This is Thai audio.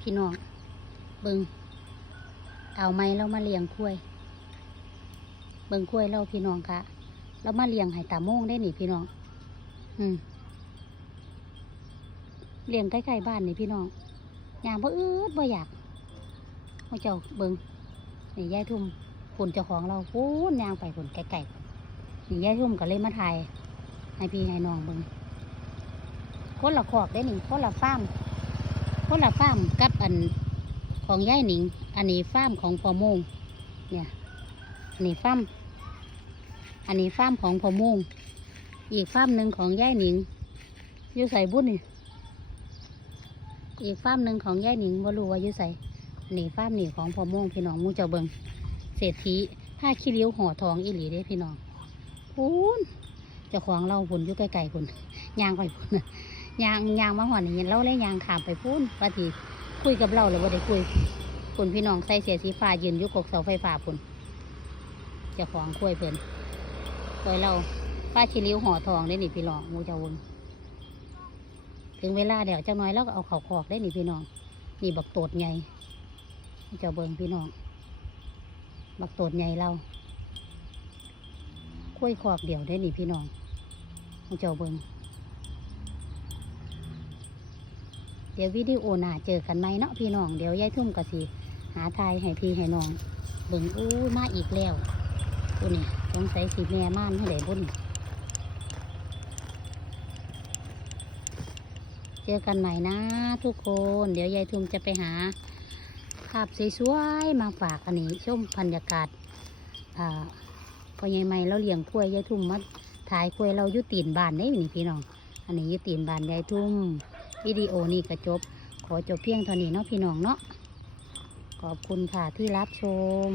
พี่น้องเบิงเอาไม้เรามาเลี้ยงกล้วย เบิงกล้วยเราพี่น้องค่ะเรามาเลี้ยงให้ตาโมงได้หนิพี่น้อง อืมเลี้ยงใกล้ๆบ้านนี่พี่น้องยางบ่อืดบ่อยากมาเจ้าเบิงนี่ยายทุ่มผนเจ้าของเราพูนยางไปผนไกลๆนี่ยายทุ่มก็เลยมาถ่ายให้พี่ให้น้องเบิงคนละขอกได้หนิคนละฟ้าม คนละฟาร์มกับอันของยายหนิง อันนี้ฟาร์มของพ่อโมงเนี่ยอันนี้ฟาร์มอันนี้ฟาร์มของพ่อโมงอีกฟาร์มหนึ่งของยายหนิงอยู่ใส่บุญนี่อีกฟาร์มหนึ่งของยายหนิงบ่รู้ว่าอยู่ใส่นี่ฟาร์มนี่ของพ่อโมงพี่น้องมูเจ้าเบิงเศรษฐีผ้าขี้ริ้วห่อทองอีหลีเด้พี่น้องพูนเจ้าของเราพุ่นอยู่ไกลๆพุ่นยางไปพุ่น ยางยางมาหอนี่เราเลยยางขามไปพุ่นปฏิคุยกับเราเลยว่าได้คุยพุ่นพี่น้องใส่เสียสีฟ้ายืนยู่กกเสาไฟฟ้าพุ่นจ้าของคุยเพิ่นคุยเราผ้าขี้ริ้วห่อทองได้หนี่พี่น้องมูจาเบิงถึงเวลาเดี๋ยวจังน้อยแล้วก็เอาเขาขอกได้หนี่พี่น้องนี่บักโตดใหญ่เจ้าเบิงพี่น้องบักโตดใหญ่เราคุยขอกเดี่ยวได้หนี่พี่น้องเจ้าเบิงเดี๋ยววิดีโอหน้าเจอกันไหมเนาะพี่น้องเดี๋ยวยายทุ่มกะสิหาทายให้พี่ให้น้องเบิ่งอู้มาอีกแล้วตัวนี้สงสัยสีแม่ม่านให้ได้บุญเจอกันใหม่นะทุกคน เดี๋ยวยายทุ่มจะไปหาภาพสวยๆมาฝากอันนี้ชมบรรยากาศอ่าพอยายใหม่เราเลี้ยงกล้วยยายทุ่มมาถ่ายกล้วยเรายุตีนบานได้นี่พี่น้อง อันนี้ยุตีนบานยายทุ่ม วิดีโอนี้ก็จบ ขอจบเพียงเท่านี้เนาะพี่น้องเนาะขอบคุณค่ะที่รับชม